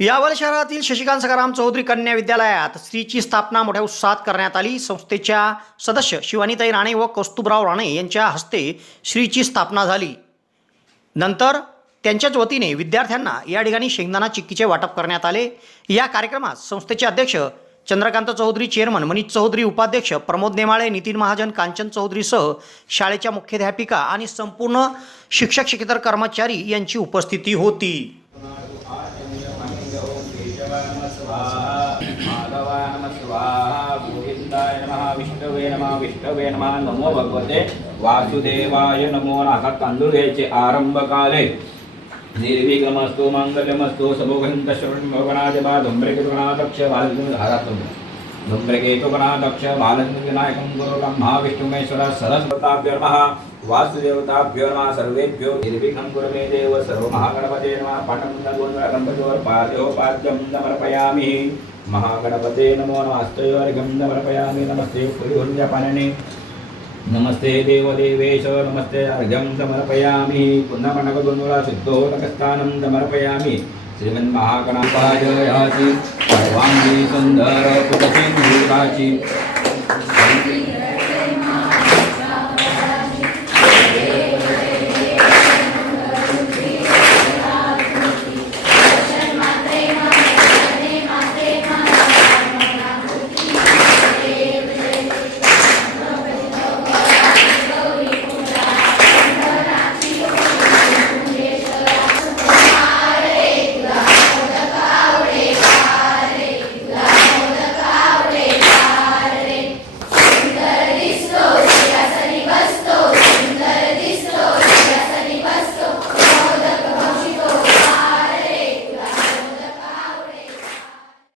यावल शहरातील शशिकांत सखाराम चौधरी कन्या विद्यालयात स्त्रीची स्थापना मोठ्या उत्साहात करण्यात आली. संस्थेच्या सदस्य शिवानीताई राणे व कौस्तुभराव राणे यांच्या हस्ते श्रीची स्थापना झाली. नंतर त्यांच्याच वतीने विद्यार्थ्यांना या ठिकाणी शेंगदाणा चिक्कीचे वाटप करण्यात आले. या कार्यक्रमात संस्थेचे अध्यक्ष चंद्रकांत चौधरी चेअरमन मनीष चौधरी उपाध्यक्ष प्रमोद नेमाळे नितीन महाजन कांचन चौधरीसह शाळेच्या मुख्याध्यापिका आणि संपूर्ण शिक्षक शिक्षकेतर कर्मचारी यांची उपस्थिती होती. माधवाय नमः स्वाहा गोविन्दाय नमः विष्णवे नमः विष्णवे नमः नमो भगवते वासुदेवाय नमो नमः तांदूळ घ्यायचे आरंभकाले निर्विघ्नमस्तु मंगलमस्तु सभोगंतश्रवणाय मा धुम्रकेतुगणाध्यक्ष बालहारात धुम्रकेतुगणाध्यक्ष बालविनायकं गुरु ब्रह्मा विष्णुमेश्वर सरस्वताभ्यो नमः वासुदेवताभ्यो नमः सर्वेभ्यो निर्विघ्नं कुरु मे देव सर्वमहागणपते नमः पाठं पाद्योपाद्यं समर्पयामि महागणपते नमो नमस्तेर्घं समर्पयामि नमस्ते पुरिहुञ्जपनने नमस्ते देवदेवेश नमस्ते अर्घ्यं समर्पयामि पुन्नमनकगुणुरा शुद्धोदकस्थानं समर्पयामि श्रीमन्महागणापाय याची सर्वांगी सुंदर पुटसिंधुराची